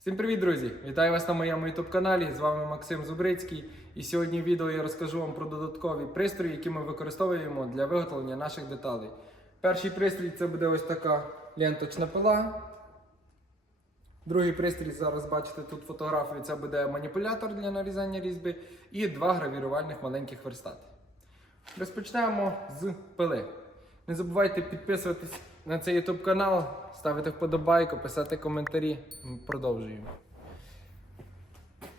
Всім привіт, друзі! Вітаю вас на моєму YouTube каналі. З вами Максим Зубрицький. І сьогодні в відео я розкажу вам про додаткові пристрої, які ми використовуємо для виготовлення наших деталей. Перший пристрій це буде ось така ленточна пила. Другий пристрій, зараз бачите тут фотографію, це буде маніпулятор для нарізання різьби і два гравірувальних маленьких верстати. Розпочнемо з пили. Не забувайте підписуватись на цей YouTube канал, ставити вподобайку, писати коментарі. Ми Продовжуємо.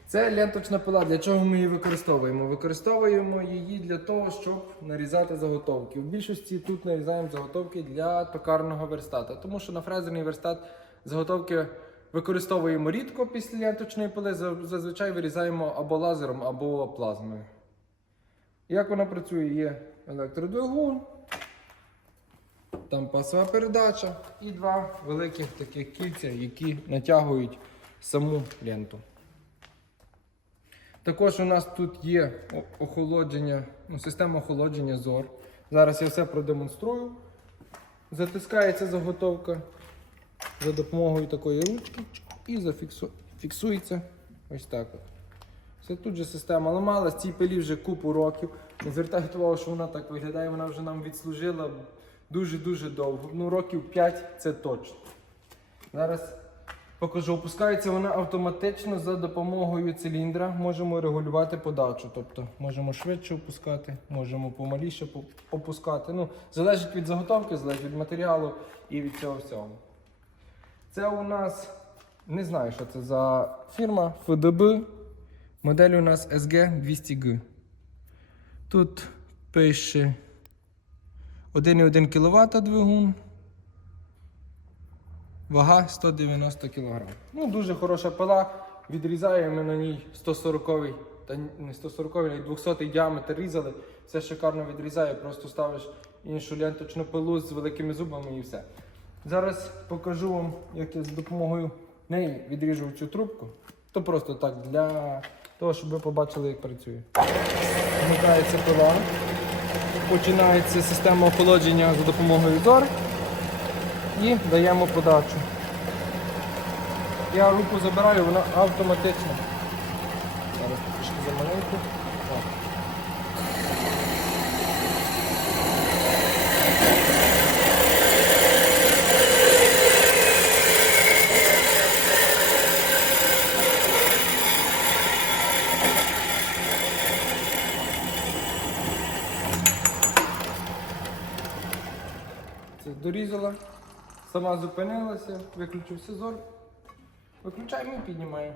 Це ленточна пила. Для чого ми її використовуємо? Використовуємо її для того, щоб нарізати заготовки. В більшості тут нарізаємо заготовки для токарного верстата, тому що на фрезерний верстат заготовки використовуємо рідко після ленточної пили. Зазвичай вирізаємо або лазером, або плазмою. Як вона працює? Є електродвигун, там пасова передача і два великих таких кільця, які натягують саму ленту. Також у нас тут є охолодження, ну, система охолодження зор. Зараз я все продемонструю. Затискається заготовка за допомогою такої ручки і зафіксується ось так. От. Все тут же система ламалась, цій пилі вже купу років. Не звертайте увагу, що вона так виглядає, вона вже нам відслужила дуже-дуже довго. Ну, років 5 це точно. Зараз покажу, опускається вона автоматично за допомогою циліндра. Можемо регулювати подачу. Тобто можемо швидше опускати, можемо помаліше опускати. Ну, залежить від заготовки, залежить від матеріалу і від цього всього. Це у нас не знаю, що це за фірма ФДБ. Модель у нас SG200G. Тут пише 1,1 кВт двигун. Вага 190 кг. Ну, дуже хороша пила. Відрізаємо на ній 140 та не 140 а й 200 діаметр різали. Все шикарно відрізає, просто ставиш іншу ленточну пилу з великими зубами і все. Зараз покажу вам, як я з допомогою неї відріжу цю трубку. То просто так для того, щоб ви побачили, як працює. Вмикається пила. Починається система охолодження за допомогою зор і даємо подачу. Я руку забираю, вона автоматично. Зараз трішки замаленьку. О. Сама зупинилася, виключився зор. Виключаємо і піднімаємо.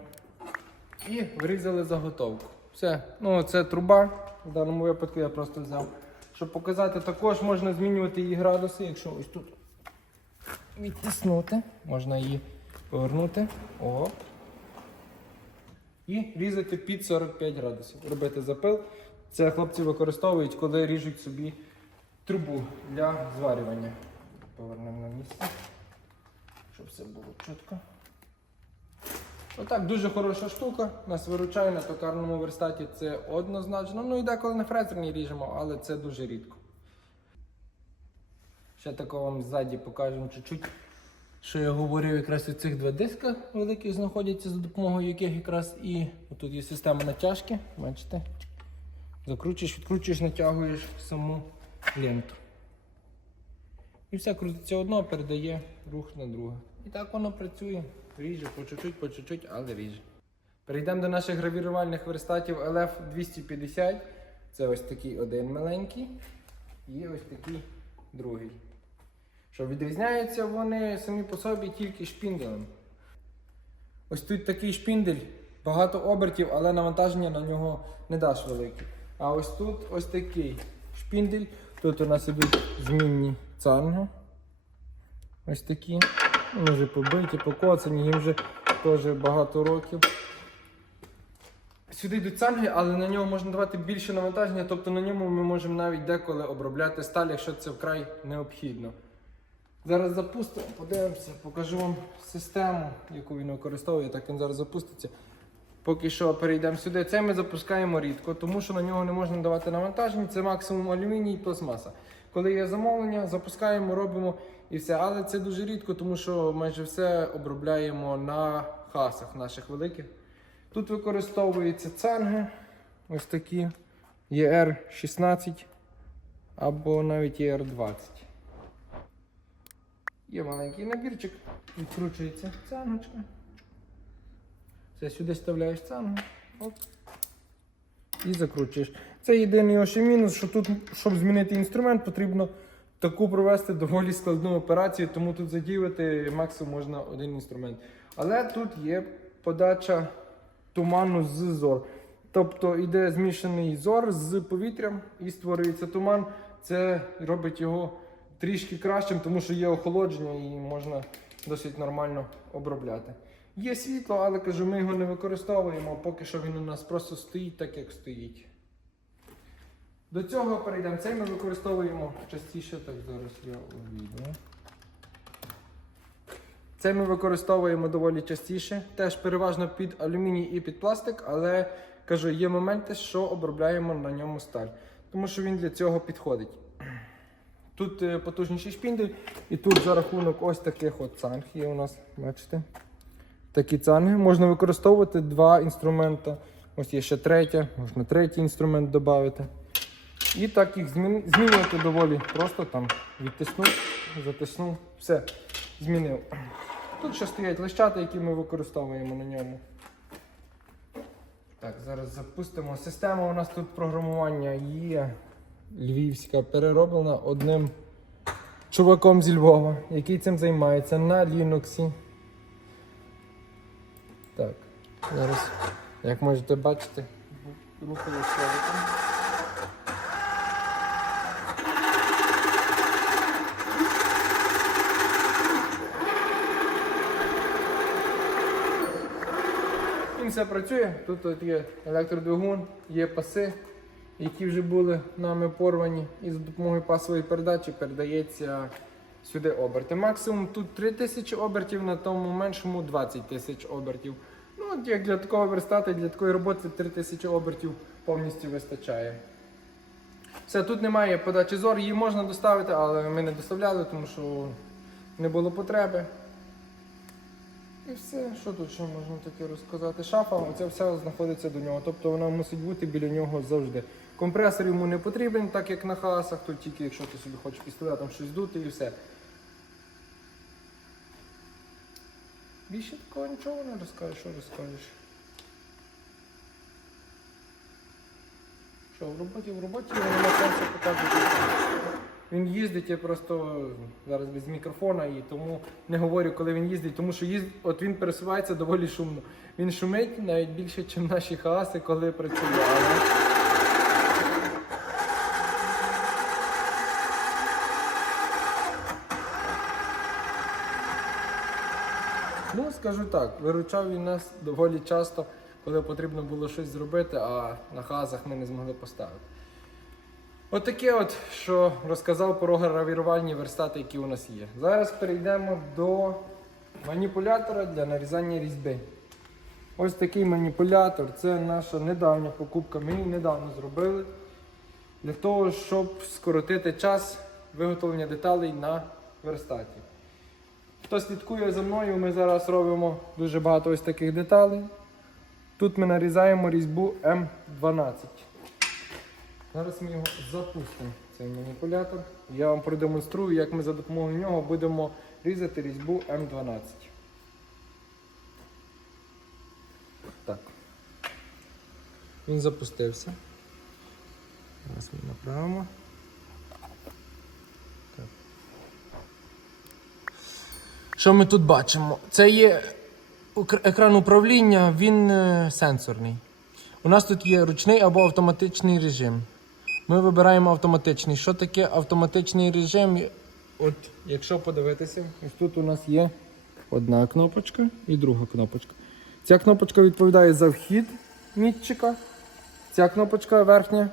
І врізали заготовку. Все. Ну, це труба. В даному випадку я просто взяв. Щоб показати, також можна змінювати її градуси, якщо ось тут відтиснути, можна її повернути. Оп. І різати під 45 градусів. Робити запил. Це хлопці використовують, коли ріжуть собі трубу для зварювання. Повернемо на місце, щоб все було чітко. Отак, дуже хороша штука. Нас виручає на токарному верстаті це однозначно. Ну і деколи на фрезерній ріжемо, але це дуже рідко. Ще тако вам ззаді покажемо чуть-чуть, що я говорив, якраз у цих два диска великих знаходяться за допомогою яких якраз і тут є система натяжки. Бачите? Закручуєш, відкручуєш, натягуєш саму ленту. І все крутиться одно, передає рух на друге. І так воно працює. Ріже по чуть-чуть, по чуть-чуть, але ріже. Перейдемо до наших гравірувальних верстатів LF250. Це ось такий один маленький і ось такий другий. Що відрізняються вони самі по собі тільки шпінделем. Ось тут такий шпіндель, багато обертів, але навантаження на нього не даш велике. А ось тут ось такий шпіндель. Тут у нас ідуть змінні цанги. Ось такі. Вони вже побиті, покоцані, їм вже теж багато років. Сюди йдуть цанги, але на нього можна давати більше навантаження, тобто на ньому ми можемо навіть деколи обробляти сталь, якщо це вкрай необхідно. Зараз запустимо, подивимося, покажу вам систему, яку він використовує, так він зараз запуститься. Поки що перейдемо сюди. Це ми запускаємо рідко, тому що на нього не можна давати навантаження, це максимум алюміній і пластмаса. Коли є замовлення, запускаємо, робимо і все. Але це дуже рідко, тому що майже все обробляємо на хасах наших великих. Тут використовуються цанги, ось такі ER16 або навіть ER20. Є маленький набірчик, відкручується цангочка. Це сюди вставляєш цангу. Оп. І закручуєш. Це єдиний ще мінус, що тут, щоб змінити інструмент, потрібно таку провести доволі складну операцію, тому тут задіювати максимум можна один інструмент. Але тут є подача туману з зор. Тобто йде змішаний зор з повітрям і створюється туман. Це робить його трішки кращим, тому що є охолодження і можна досить нормально обробляти. Є світло, але кажу, ми його не використовуємо, поки що він у нас просто стоїть так, як стоїть. До цього перейдемо. Цей ми використовуємо частіше, так зараз я увійду. Цей ми використовуємо доволі частіше. Теж переважно під алюміній і під пластик, але кажу, є моменти, що обробляємо на ньому сталь. Тому що він для цього підходить. Тут е, потужніший шпіндель, і тут за рахунок ось таких от цанг є у нас, бачите? Такі цанги. Можна використовувати два інструмента. Ось є ще третя, можна третій інструмент додати. І так їх змінювати доволі просто там відтиснув, затиснув, все, змінив. Тут ще стоять лищата, які ми використовуємо на ньому. Так, зараз запустимо. Система у нас тут програмування є львівська, перероблена одним чуваком зі Львова, який цим займається на Linux. Так, зараз, як можете бачити, рухаю славиком. Він все працює. Тут от є електродвигун, є паси, які вже були нами порвані, і за допомогою пасової передачі передається сюди оберти. Максимум тут 3000 обертів, на тому меншому 20 тисяч обертів. Ну, як для такого верстата, для такої роботи 3000 обертів повністю вистачає. Все, тут немає подачі зор, її можна доставити, але ми не доставляли, тому що не було потреби. І все, що тут ще можна таке розказати? Шафа, оце все знаходиться до нього. Тобто вона мусить бути біля нього завжди. Компресор йому не потрібен, так як на хасах, тут тільки якщо ти собі хочеш пістолетом щось дути і все. Більше такого нічого не розкажеш, що розкажеш. Що, в роботі, в роботі нема сенсу показувати. Він їздить, я просто зараз без мікрофона і тому не говорю, коли він їздить, тому що їзд... от він пересувається доволі шумно. Він шумить навіть більше, ніж наші хааси, коли працює. Скажу так, виручав він нас доволі часто, коли потрібно було щось зробити, а на хазах ми не змогли поставити. Отаке от, що розказав про гравірувальні верстати, які у нас є. Зараз перейдемо до маніпулятора для нарізання різьби. Ось такий маніпулятор. Це наша недавня покупка. Ми її недавно зробили для того, щоб скоротити час виготовлення деталей на верстаті. Хто слідкує за мною, ми зараз робимо дуже багато ось таких деталей. Тут ми нарізаємо різьбу М12. Зараз ми його запустимо, цей маніпулятор. Я вам продемонструю, як ми за допомогою нього будемо різати різьбу М12. Так. Він запустився. Зараз ми направимо. Що ми тут бачимо? Це є екран управління, він е, сенсорний. У нас тут є ручний або автоматичний режим. Ми вибираємо автоматичний. Що таке автоматичний режим? От, якщо подивитися, ось тут у нас є одна кнопочка і друга кнопочка. Ця кнопочка відповідає за вхід мітчика. Ця кнопочка верхня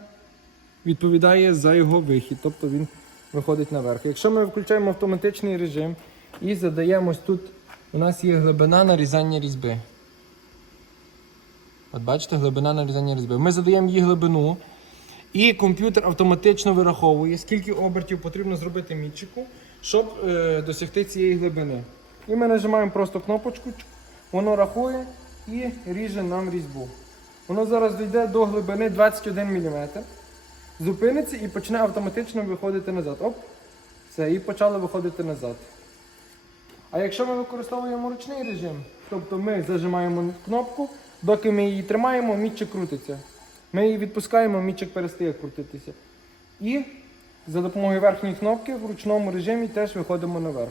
відповідає за його вихід, тобто він виходить наверх. Якщо ми включаємо автоматичний режим і задаємо ось тут, у нас є глибина нарізання різьби. От бачите, глибина нарізання різьби. Ми задаємо її глибину, і комп'ютер автоматично вираховує, скільки обертів потрібно зробити мітчику, щоб е, досягти цієї глибини. І ми нажимаємо просто кнопочку, воно рахує і ріже нам різьбу. Воно зараз дійде до глибини 21 мм, зупиниться і почне автоматично виходити назад. Оп, все, і почало виходити назад. А якщо ми використовуємо ручний режим, тобто ми зажимаємо кнопку, доки ми її тримаємо, мітчик крутиться. Ми її відпускаємо, мітчик перестає крутитися. І за допомогою верхньої кнопки в ручному режимі теж виходимо наверх.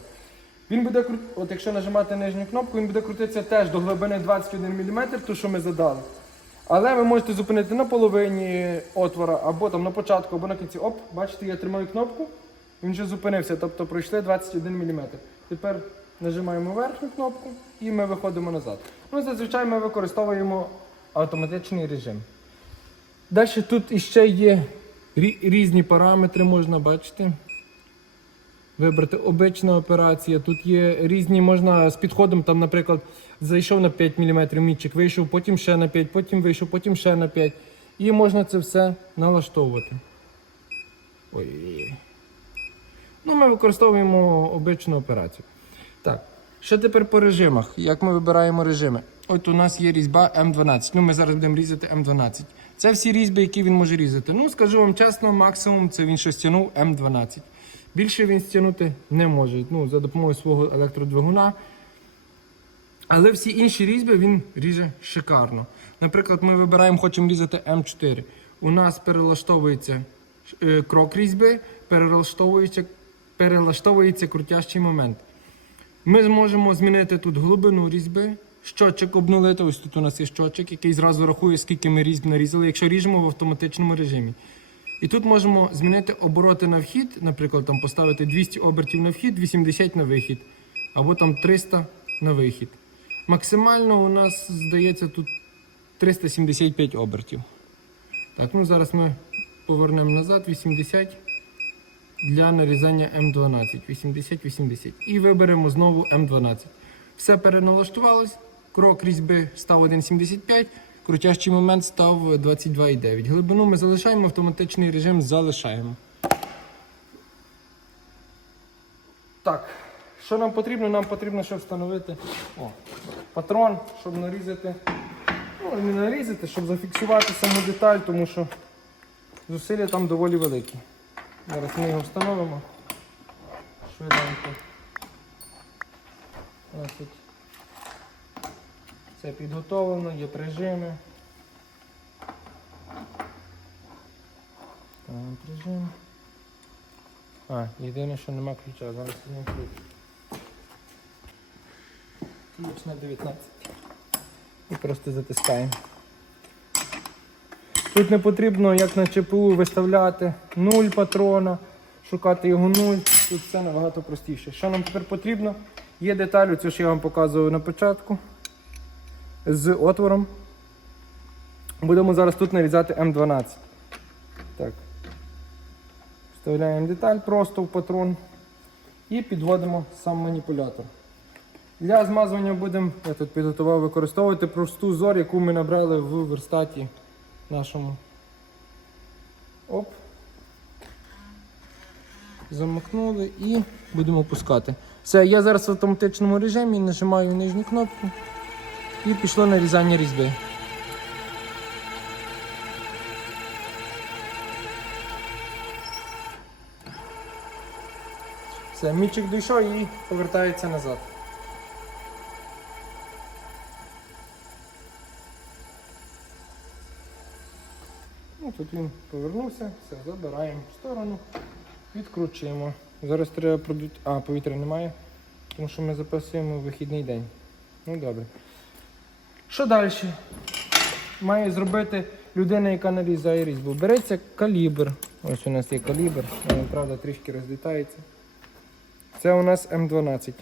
Він буде от якщо нажимати нижню кнопку, він буде крутитися теж до глибини 21 мм, ту, що ми задали. Але ви можете зупинити на половині отвора, або там на початку, або на кінці. Оп, бачите, я тримаю кнопку, він вже зупинився, тобто пройшли 21 мм. Тепер нажимаємо верхню кнопку і ми виходимо назад. Ну, зазвичай ми використовуємо автоматичний режим. Далі тут іще є різні параметри, можна бачити. Вибрати обична операція. Тут є різні, можна з підходом, там, наприклад, зайшов на 5 мм мітчик, вийшов, потім ще на 5, потім вийшов, потім ще на 5. І можна це все налаштовувати. Ой. Ну, ми використовуємо обичну операцію. Так, що тепер по режимах? Як ми вибираємо режими? От у нас є різьба М12. Ну, ми зараз будемо різати М12. Це всі різьби, які він може різати. Ну, скажу вам чесно, максимум це він ще стягнув М12. Більше він стягнути не може. Ну, за допомогою свого електродвигуна. Але всі інші різьби він ріже шикарно. Наприклад, ми вибираємо, хочемо різати М4. У нас перелаштовується е, крок різьби, перелаштовується, перелаштовується крутящий момент. Ми зможемо змінити тут глибину різьби, щотчик обнулити. Ось тут у нас є щотчик, який зразу рахує, скільки ми різьб нарізали, якщо ріжемо в автоматичному режимі. І тут можемо змінити обороти на вхід, наприклад, там поставити 200 обертів на вхід, 80 на вихід, або там 300 на вихід. Максимально у нас здається тут 375 обертів. Так, ну зараз ми повернемо назад 80 для нарізання М12. 80-80. І виберемо знову М12. Все переналаштувалось. Крок різьби став 1,75, крутящий момент став 22,9. Глибину ми залишаємо, автоматичний режим залишаємо. Так, що нам потрібно? Нам потрібно, щоб встановити о, патрон, щоб нарізати. Ну, не нарізати, щоб зафіксувати саму деталь, тому що зусилля там доволі великі. Зараз ми його встановимо. Швиденько. Все підготовлено, є прижими. Ставимо прижим. А, єдине, що нема ключа, зараз візьмемо ключ. Ключ на 19. І просто затискаємо. Тут не потрібно, як на ЧПУ, виставляти нуль патрона, шукати його нуль. Тут все набагато простіше. Що нам тепер потрібно? Є деталь, цю що я вам показував на початку з отвором. Будемо зараз тут нарізати М12. Так. Вставляємо деталь просто в патрон і підводимо сам маніпулятор. Для змазування будемо, я тут підготував використовувати просту зор, яку ми набрали в верстаті нашому. Оп. Замокнули і будемо пускати. Все, я зараз в автоматичному режимі нажимаю нижню кнопку і пішло нарізання різьби. Все, мічик дійшов і повертається назад. Тут він повернувся, все, забираємо в сторону, відкручуємо. Зараз треба продути. А, повітря немає, тому що ми записуємо вихідний день. Ну добре. Що далі? Має зробити людина, яка нарізає різьбу. Береться калібр. Ось у нас є калібр, він, правда, трішки розлітається. Це у нас М12.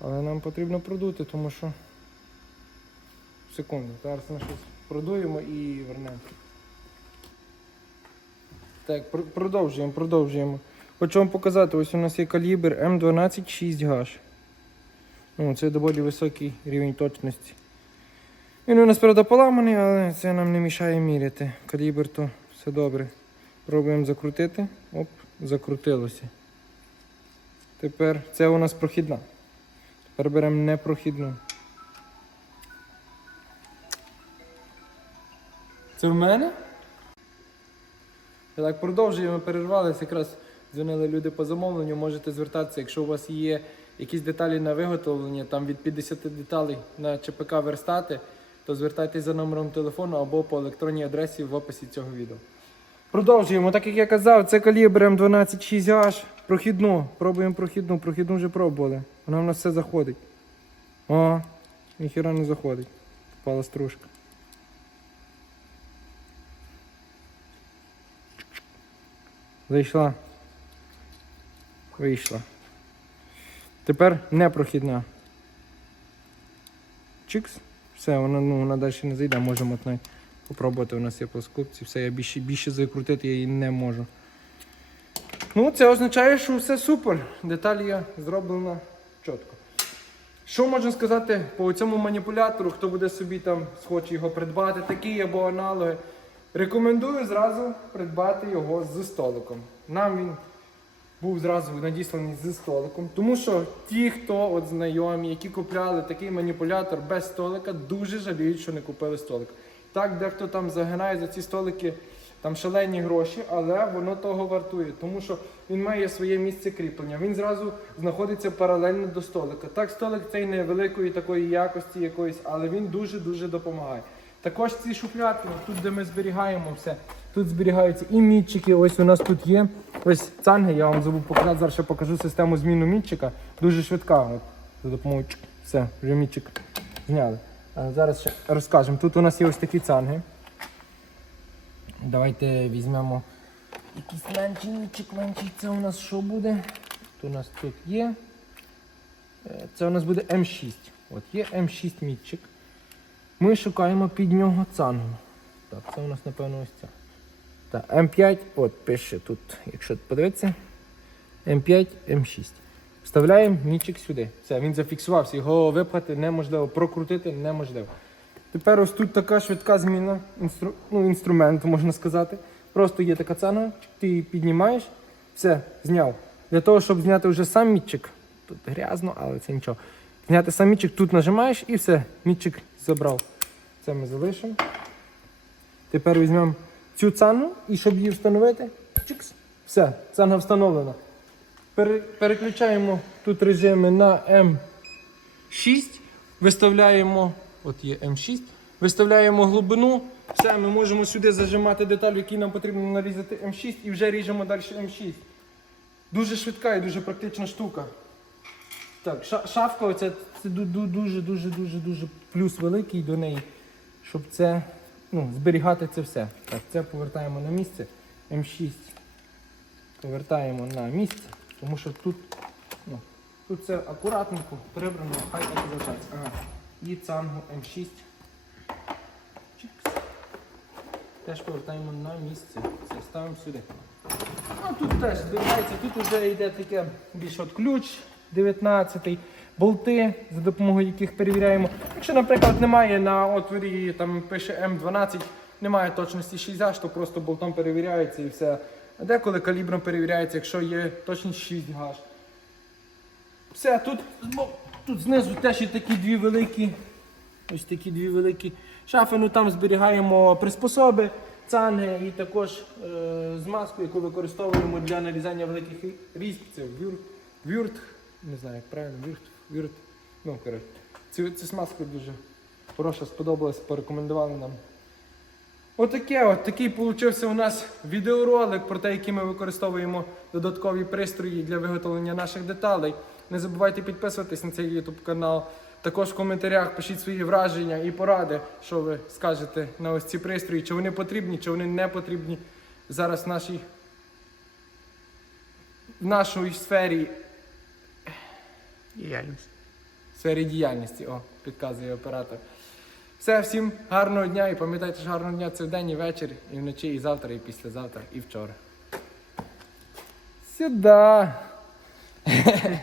Але нам потрібно продути, тому що. Секунду, зараз ми щось продуємо і вернемо. Так, пр продовжуємо, продовжуємо. Хочу вам показати, ось у нас є калібр М12 6 гаш. Ну, Це доволі високий рівень точності. Він у нас правда поламаний, але це нам не мішає міряти. Калібр то все добре. Пробуємо закрутити. Оп, закрутилося. Тепер це у нас прохідна. Тепер беремо непрохідну. Це в мене? І так, продовжуємо, перервалися. Якраз дзвонили люди по замовленню. Можете звертатися, якщо у вас є якісь деталі на виготовлення, там від 50 деталей на ЧПК верстати, то звертайтеся за номером телефону або по електронній адресі в описі цього відео. Продовжуємо. Так як я казав, це калібр М126H. Прохідну. Пробуємо прохідну. Прохідну вже пробували. Вона в нас все заходить. О, ніхіра не заходить. Попала стружка. Зайшла. Вийшла. Тепер непрохідна. Чикс. Все, вона, ну, вона далі не зайде, можемо навіть попробувати. У нас є плоскопці, все, я більше, більше закрутити я її не можу. Ну, це означає, що все супер. Деталь є зроблена чітко. Що можна сказати по цьому маніпулятору, хто буде собі там схоче його придбати, такі або аналоги. Рекомендую зразу придбати його з столиком. Нам він був зразу надісланий з столиком, тому що ті, хто от знайомі, які купляли такий маніпулятор без столика, дуже жаліють, що не купили столик. Так, дехто там загинає за ці столики там шалені гроші, але воно того вартує, тому що він має своє місце кріплення. Він зразу знаходиться паралельно до столика. Так, столик цей невеликої такої якості якоїсь, але він дуже-дуже допомагає. Також ці шухлядки, тут де ми зберігаємо все. Тут зберігаються і мітчики. Ось у нас тут є. Ось цанги, я вам забув показати, зараз ще покажу систему зміну мітчика. Дуже швидка. От, за допомогою все, вже мітчик зняли. А зараз ще розкажемо. Тут у нас є ось такі цанги. Давайте візьмемо якийсь мітчик, менший. Це у нас що буде? Тут у нас тут є. Е, Це у нас буде М6. От є М6 мітчик. Ми шукаємо під нього цангу. Так, це у нас, напевно, ось ця. Так, М5, от пише тут, якщо подивитися. М5, М6. Вставляємо мічик сюди. Все, він зафіксувався, його випхати неможливо, прокрутити неможливо. Тепер ось тут така швидка зміна інстру... ну, інструменту, можна сказати. Просто є така цана, ти її піднімаєш, все, зняв. Для того, щоб зняти вже сам мітчик, тут грязно, але це нічого. Зняти сам мітчик, тут нажимаєш і все, мітчик забрав. Це ми залишимо. Тепер візьмемо цю цану і щоб її встановити, чикс, все, цанга встановлена. Переключаємо тут режими на М6, виставляємо, от є М6, виставляємо глибину, все, ми можемо сюди зажимати деталь, який нам потрібно нарізати М6 і вже ріжемо далі М6. Дуже швидка і дуже практична штука. Так, ша- шафка оця, це ду- ду- дуже, дуже, дуже, дуже плюс великий до неї, щоб це ну, зберігати це все. Так, це повертаємо на місце. М6 повертаємо на місце, тому що тут, ну, тут це акуратненько прибрано, хай так і лишається. Ага. І цангу М6. Чикс. Теж повертаємо на місце. Все, ставимо сюди. Ну, тут теж зберігається, тут вже йде таке більш от ключ 19 болти, за допомогою яких перевіряємо. Якщо, наприклад, немає на отворі, там пише М12, немає точності 6H, то просто болтом перевіряється і все. А деколи калібром перевіряється, якщо є точність 6H. Все, тут, тут знизу теж є такі дві великі. Ось такі дві великі шафи. Ну там зберігаємо приспособи, цанги і також е, змазку, яку використовуємо для нарізання великих різьб. Це вюрт, вюрт, не знаю, як правильно, вюрт, вюрт. Ну, коротше, цю, цю смазку дуже хороша, сподобалась, порекомендували нам. Отаке, от такий получився у нас відеоролик про те, які ми використовуємо додаткові пристрої для виготовлення наших деталей. Не забувайте підписуватись на цей YouTube канал. Також в коментарях пишіть свої враження і поради, що ви скажете на ось ці пристрої, чи вони потрібні, чи вони не потрібні зараз в нашій в нашій сфері Діяльність. сфері діяльності. О, підказує оператор. Все, всім гарного дня і пам'ятайте, що гарного дня це вдень і вечір, і вночі, і завтра, і післязавтра, і вчора. Сюда.